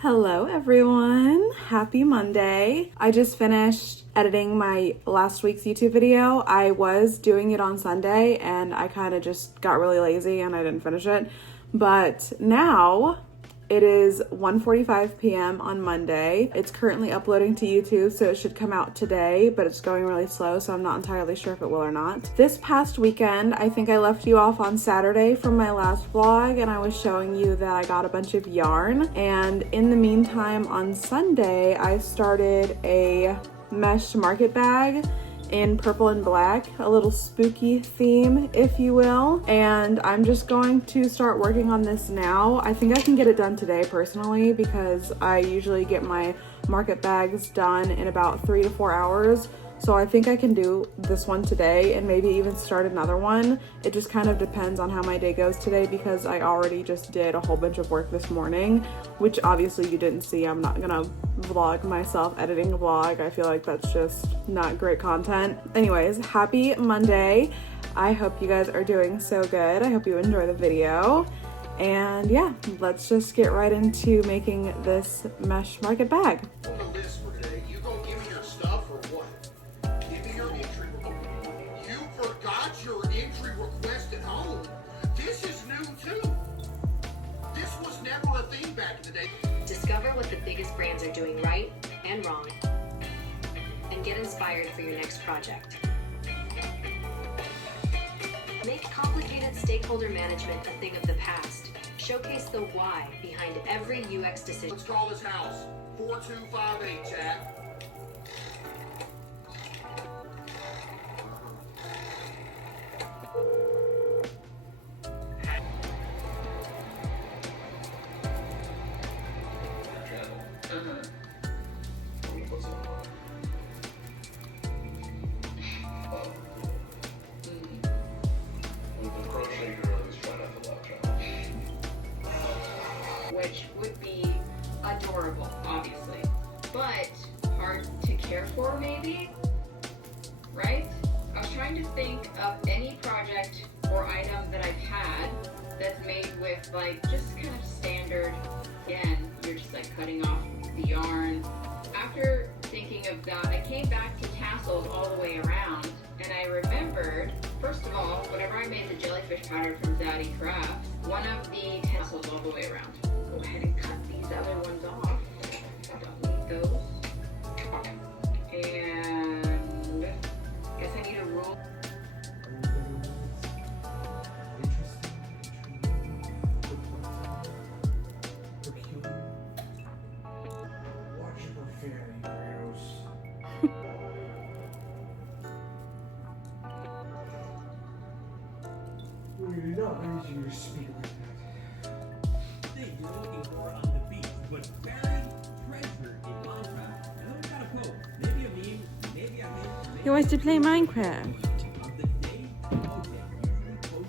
Hello everyone, happy Monday. I just finished editing my last week's YouTube video. I was doing it on Sunday and I kind of just got really lazy and I didn't finish it. But now it is 1:45 p.m. on Monday. It's currently uploading to YouTube, so it should come out today, but it's going really slow, so I'm not entirely sure if it will or not. This past weekend, I think I left you off on Saturday from my last vlog, and I was showing you that I got a bunch of yarn. And in the meantime, on Sunday, I started a mesh market bag in purple and black, a little spooky theme, if you will. And I'm just going to start working on this now. I think I can get it done today personally, because I usually get my market bags done in about 3 to 4 hours. So I think I can do this one today and maybe even start another one. It just kind of depends on how my day goes today, because I already just did a whole bunch of work this morning, which obviously you didn't see. I'm not gonna vlog myself editing a vlog. I feel like that's just not great content. Anyways, happy Monday. I hope you guys are doing so good. I hope you enjoy the video. And yeah, let's just get right into making this mesh market bag. Discover what the biggest brands are doing right and wrong, and get inspired for your next project. Make complicated stakeholder management a thing of the past. Showcase the why behind every UX decision. Let's call this house 4258, Chad. Which would be adorable, obviously, but hard to care for, maybe, right? I was trying to think of any project or item that I've had that's made with, like, just kind of standard, again, you're just, like, cutting off the yarn. After thinking of that, I came back to tassels all the way around, and I remembered, first of all, whenever I made the jellyfish pattern from Zaddy Crafts, one of the tassels all the way around. Go ahead and cut these other ones off. Don't need those. And I guess I need a rule. We're not raising you to speak like that. You're looking for on the beach, but buried treasure in Minecraft. And then we got a quote. Maybe a meme, maybe a meme. He wants to play Minecraft. Of the day, okay, usually post.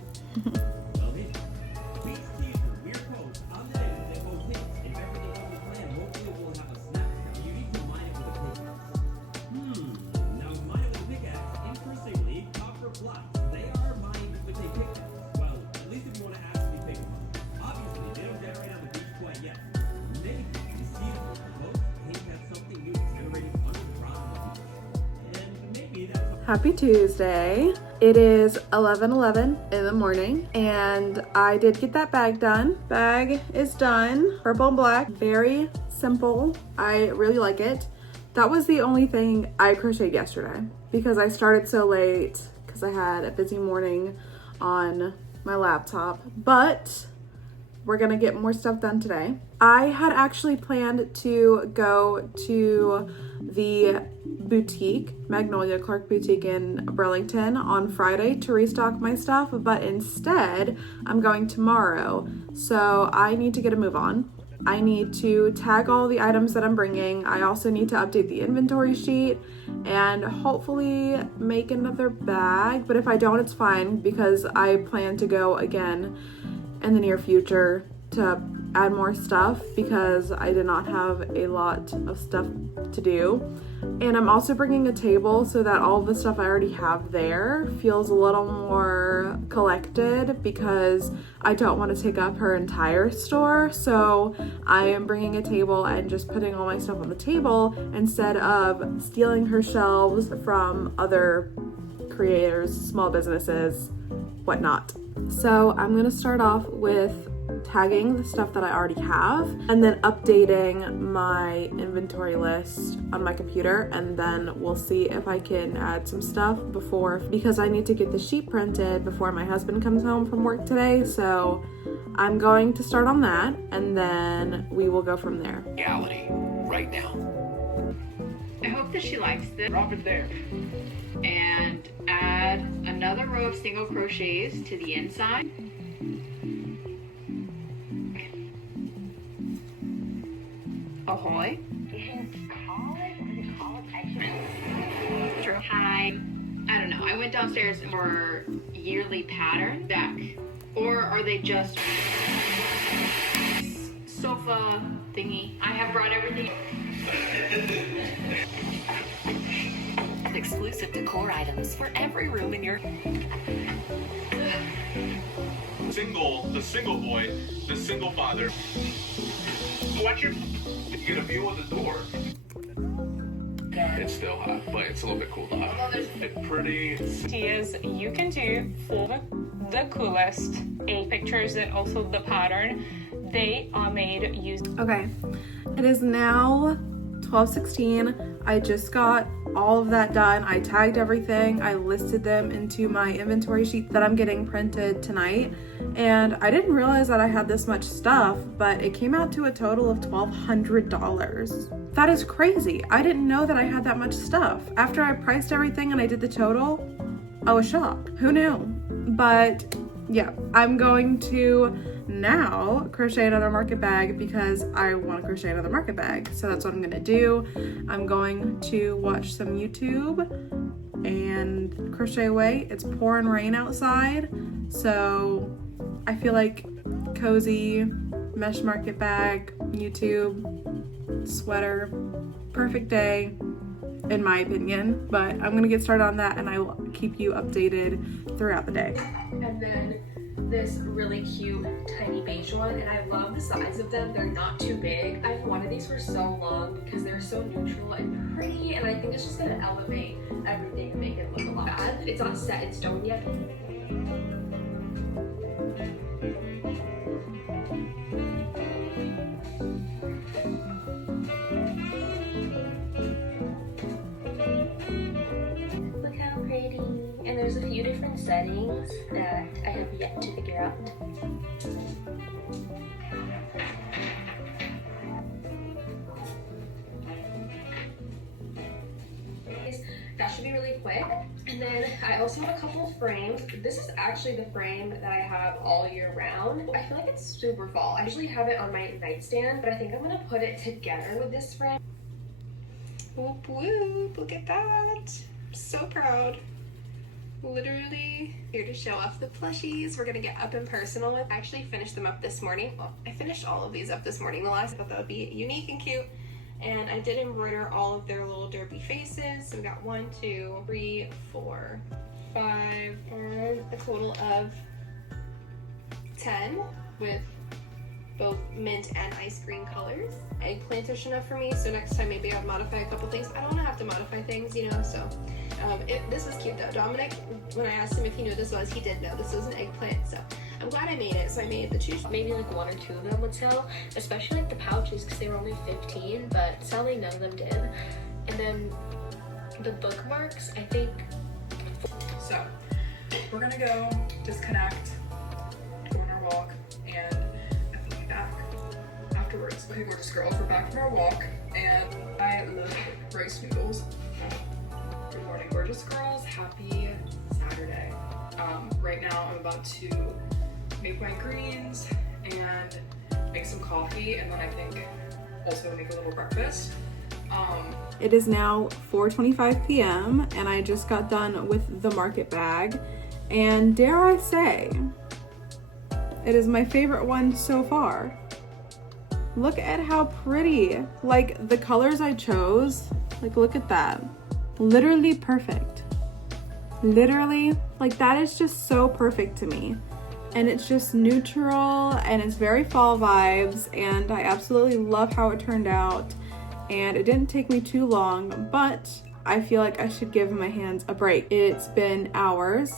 Well, hey, beach teaser, weird post on the day that post hits. If everything goes to plan, hopefully we'll have a snap. You need to mine it with a pickaxe. Now mine it with a pickaxe. Interestingly, copper blocks. They are mined with a pickaxe. Well, at least if you want to actually think about it. Obviously, they don't generate on the beach quite yet. Maybe the seasonal promote hint at something new generating underground on the beach. And maybe that's Happy Tuesday. It is 11:11 in the morning and I did get that bag done. Bag is done. Purple and black. Very simple. I really like it. That was the only thing I crocheted yesterday because I started so late because I had a busy morning on my laptop, but we're gonna get more stuff done today. I had actually planned to go to the boutique, Magnolia Clark Boutique in Burlington on Friday to restock my stuff, but instead I'm going tomorrow. So I need to get a move on. I need to tag all the items that I'm bringing. I also need to update the inventory sheet and hopefully make another bag. But if I don't, it's fine because I plan to go again in the near future to add more stuff because I did not have a lot of stuff to do. And I'm also bringing a table so that all of the stuff I already have there feels a little more collected because I don't want to take up her entire store. So I am bringing a table and just putting all my stuff on the table instead of stealing her shelves from other creators, small businesses, whatnot. So I'm gonna start off with tagging the stuff that I already have and then updating my inventory list on my computer, and then we'll see if I can add some stuff because I need to get the sheet printed before my husband comes home from work today. So I'm going to start on that and then we will go from there. Reality, right now. I hope that she likes this. Drop it there. And add another row of single crochets to the inside. Ahoy. True. Hi. I don't know. I went downstairs for yearly pattern back. Or are they just sofa thingy? I have brought everything. Exclusive decor items for every room in your The single boy, the single father. Watch your. You get a view of the door. It's still hot, but it's a little bit cooled off. It's pretty. Ideas you can do for the coolest pictures and also the pattern. They are made using. Okay, it is now 12:16. I just got all of that done. I tagged everything. I listed them into my inventory sheet that I'm getting printed tonight. And I didn't realize that I had this much stuff, but it came out to a total of $1,200. That is crazy. I didn't know that I had that much stuff. After I priced everything and I did the total, I was shocked. Who knew? But yeah, I'm going to now crochet another market bag because I want to crochet another market bag. So that's what I'm gonna do. I'm going to watch some YouTube and crochet away. It's pouring rain outside, so I feel like cozy mesh market bag, YouTube, sweater, perfect day in my opinion. But I'm gonna get started on that and I will keep you updated throughout the day. And then this really cute tiny beige one, and I love the size of them. They're not too big. I've wanted these for so long because they're so neutral and pretty, and I think it's just gonna elevate everything and make it look a lot bad. It's not set in stone yet. Look how pretty. And there's a few different settings that I have yet to figure out. That should be really quick. And then I also have a couple of frames. This is actually the frame that I have all year round. I feel like it's super fall. I usually have it on my nightstand, but I think I'm gonna put it together with this frame. Whoop whoop, look at that. I'm so proud. Literally here to show off the plushies we're gonna get up and personal with. I actually finished them up this morning. Well, I finished all of these up this morning. I thought that would be unique and cute. And I did embroider all of their little derpy faces. So we got 1, 2, 3, 4, 5, and a total of 10 with both mint and ice cream colors. Eggplantish enough for me, so next time maybe I'll modify a couple things. I don't want to have to modify things, you know, so this is cute though. Dominic, when I asked him if he knew what this was, he did know this was an eggplant, so I'm glad I made it. So I made the two. Maybe like 1 or 2 of them would sell, especially like the pouches because they were only 15, but sadly none of them did. And then the bookmarks, I think. So we're gonna go disconnect, go on our walk, and I will be back afterwards. Okay, gorgeous girls, we're back from our walk, and I love rice noodles. Good morning, gorgeous girls. Happy Saturday. Right now I'm about to make my greens and make some coffee, and then I think also make a little breakfast. It is now 4:25 p.m. and I just got done with the market bag, and dare I say, it is my favorite one so far. Look at how pretty. Like the colors I chose, like look at that. Literally perfect. Literally, like that is just so perfect to me. And it's just neutral and it's very fall vibes, and I absolutely love how it turned out. And it didn't take me too long, but I feel like I should give my hands a break. It's been hours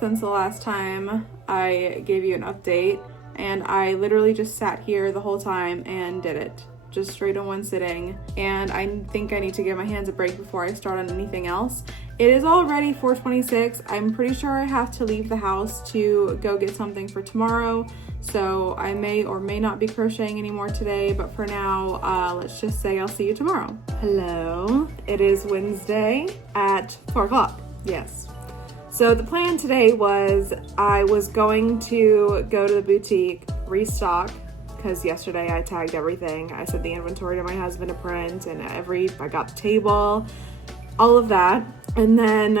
since the last time I gave you an update, and I literally just sat here the whole time and did it. Just straight in one sitting, and I think I need to give my hands a break before I start on anything else. It is already 4:26. I'm pretty sure I have to leave the house to go get something for tomorrow, so I may or may not be crocheting anymore today, but for now, let's just say I'll see you tomorrow. Hello, it is Wednesday at 4 o'clock, yes. So the plan today was I was going to go to the boutique, restock, because yesterday I tagged everything. I sent the inventory to my husband to print, and I got the table, all of that. And then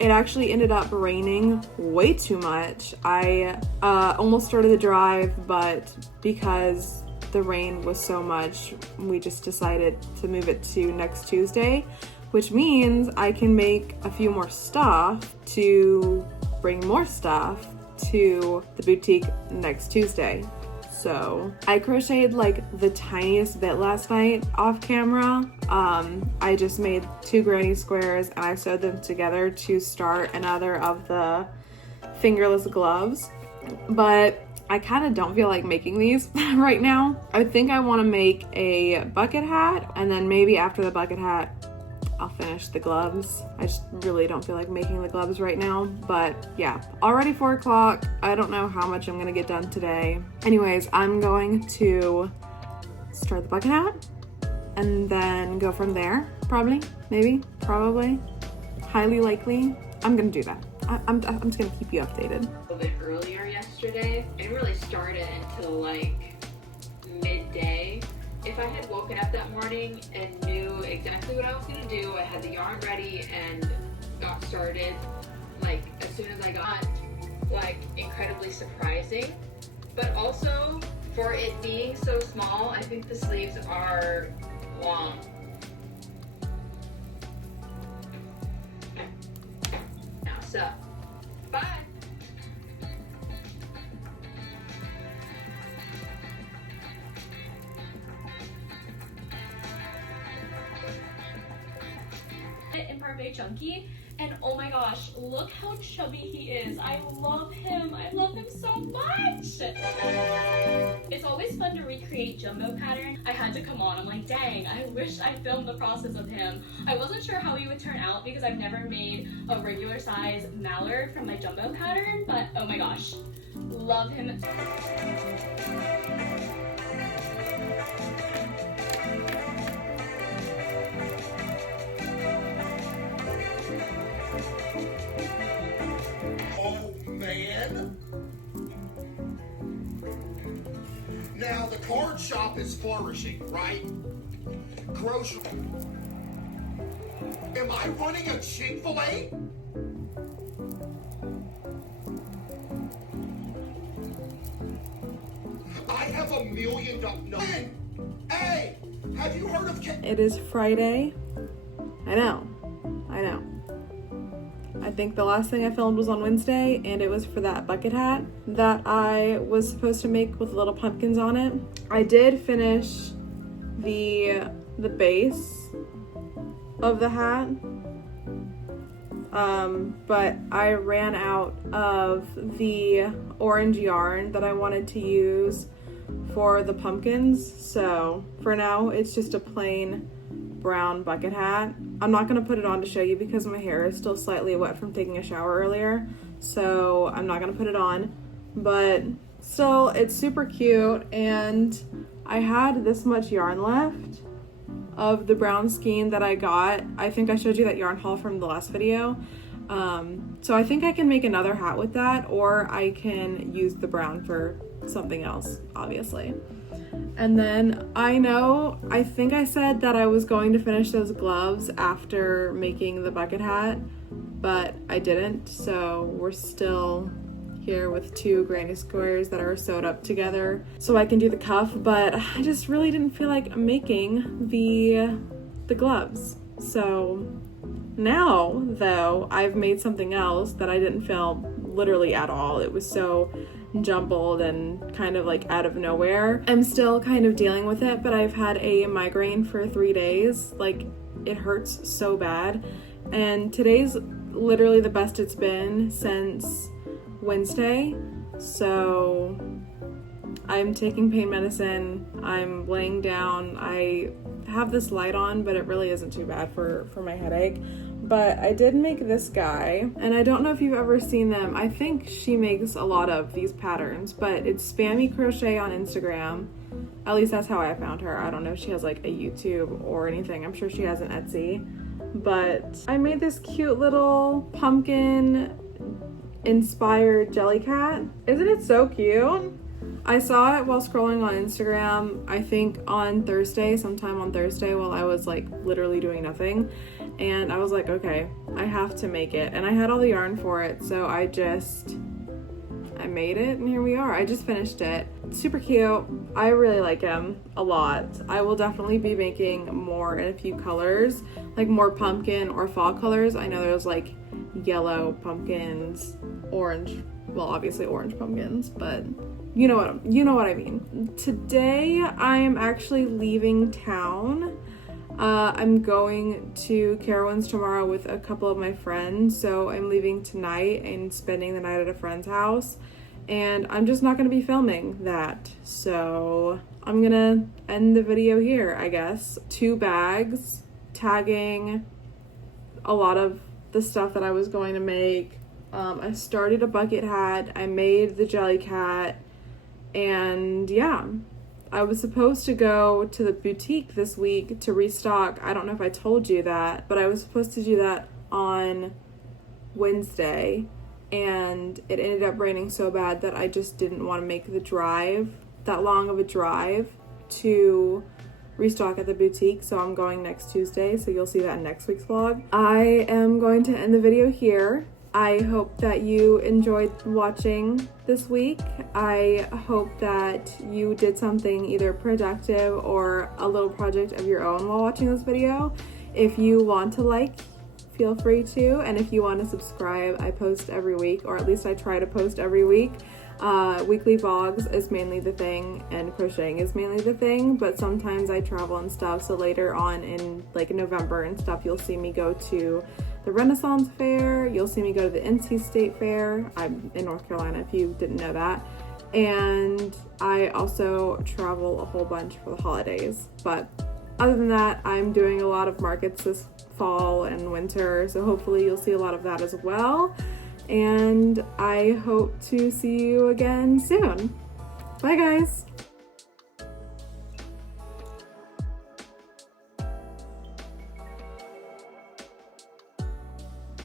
it actually ended up raining way too much. I almost started the drive, but because the rain was so much, we just decided to move it to next Tuesday, which means I can make a few more stuff to bring more stuff to the boutique next Tuesday. So I crocheted like the tiniest bit last night off camera. I just made 2 granny squares and I sewed them together to start another of the fingerless gloves. But I kind of don't feel like making these right now. I think I want to make a bucket hat, and then maybe after the bucket hat, I'll finish the gloves. I just really don't feel like making the gloves right now, but yeah, already 4 o'clock. I don't know how much I'm gonna get done today. Anyways, I'm going to start the bucket hat and then go from there. Probably, maybe, probably, highly likely. I'm gonna do that. I'm just gonna keep you updated. A little bit earlier yesterday. I didn't really start it until like midday. If I had woken up that morning and knew exactly what I was gonna do, I had the yarn ready and got started, like as soon as I got, like incredibly surprising. But also, for it being so small, I think the sleeves are long. Now, so, bye! And Parfait Chunky, and oh my gosh, look how chubby he is. I love him so much. It's always fun to recreate jumbo pattern. I had to come on, I'm like, dang, I wish I filmed the process of him. I wasn't sure how he would turn out because I've never made a regular size mallard from my jumbo pattern, but oh my gosh, love him. Man. Now the card shop is flourishing, right? Grocery. Am I running a Chick-fil-A? I have $1 million. No. Hey, have you heard of? It is Friday. I know. I think the last thing I filmed was on Wednesday, and it was for that bucket hat that I was supposed to make with little pumpkins on it. I did finish the base of the hat, but I ran out of the orange yarn that I wanted to use for the pumpkins, so for now it's just a plain brown bucket hat. I'm not gonna put it on to show you because my hair is still slightly wet from taking a shower earlier, so I'm not gonna put it on, but still it's super cute. And I had this much yarn left of the brown skein that I got. I think I showed you that yarn haul from the last video. So I think I can make another hat with that, or I can use the brown for something else, obviously. And then I think I said that I was going to finish those gloves after making the bucket hat, but I didn't, so we're still here with 2 granny squares that are sewed up together so I can do the cuff, but I just really didn't feel like making the gloves. So now, though, I've made something else that I didn't film literally at all. It was so jumbled and kind of like out of nowhere. I'm still kind of dealing with it, but I've had a migraine for 3 days. Like, it hurts so bad. And today's literally the best it's been since Wednesday. So I'm taking pain medicine. I'm laying down. I have this light on, but it really isn't too bad for my headache. But I did make this guy, and I don't know if you've ever seen them. I think she makes a lot of these patterns, but it's Spammy Crochet on Instagram. At least that's how I found her. I don't know if she has like a YouTube or anything. I'm sure she has an Etsy. But I made this cute little pumpkin inspired jelly cat. Isn't it so cute? I saw it while scrolling on Instagram, I think sometime on Thursday while I was like literally doing nothing. And I was like, okay, I have to make it. And I had all the yarn for it, so I made it, and here we are. I just finished it. Super cute. I really like him a lot. I will definitely be making more in a few colors, like more pumpkin or fall colors. I know there's like yellow pumpkins, orange, well, obviously orange pumpkins, but you know what I mean. Today I am actually leaving town. I'm going to Carowinds tomorrow with a couple of my friends, so I'm leaving tonight and spending the night at a friend's house, and I'm just not going to be filming that, so I'm gonna end the video here, I guess. 2 bags tagging a lot of the stuff that I was going to make. I started a bucket hat, I made the jelly cat, and yeah. I was supposed to go to the boutique this week to restock. I don't know if I told you that, but I was supposed to do that on Wednesday, and it ended up raining so bad that I just didn't want to make the drive, that long of a drive, to restock at the boutique, so I'm going next Tuesday, so you'll see that in next week's vlog. I am going to end the video here. I hope that you enjoyed watching this week. I hope that you did something either productive or a little project of your own while watching this video. If you want to like, feel free to, and if you want to subscribe, I post every week, or at least I try to post every week. Weekly vlogs is mainly the thing, and crocheting is mainly the thing, but sometimes I travel and stuff, so later on in like November and stuff, you'll see me go to the Renaissance Fair, you'll see me go to the NC State Fair. I'm in North Carolina if you didn't know that, and I also travel a whole bunch for the holidays. But other than that, I'm doing a lot of markets this fall and winter, so hopefully you'll see a lot of that as well. And I hope to see you again soon. Bye guys!